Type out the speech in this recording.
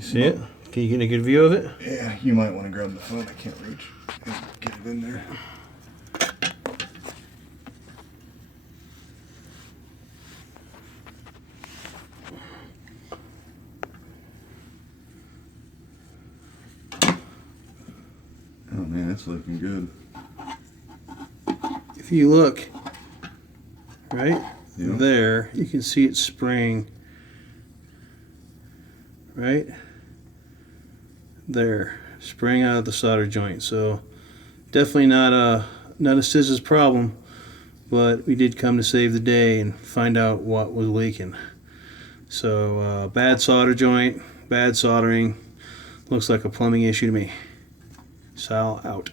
You see it? Can you get a good view of it? Yeah, you might want to grab the phone. I can't reach and get it in there. Oh man, it's looking good. If you look right Yeah. there, you can see it spraying right there, spraying out of the solder joint. So definitely not a scissors problem, but we did come to save the day and find out what was leaking. So bad solder joint, bad soldering. Looks like a plumbing issue to me. Sal out.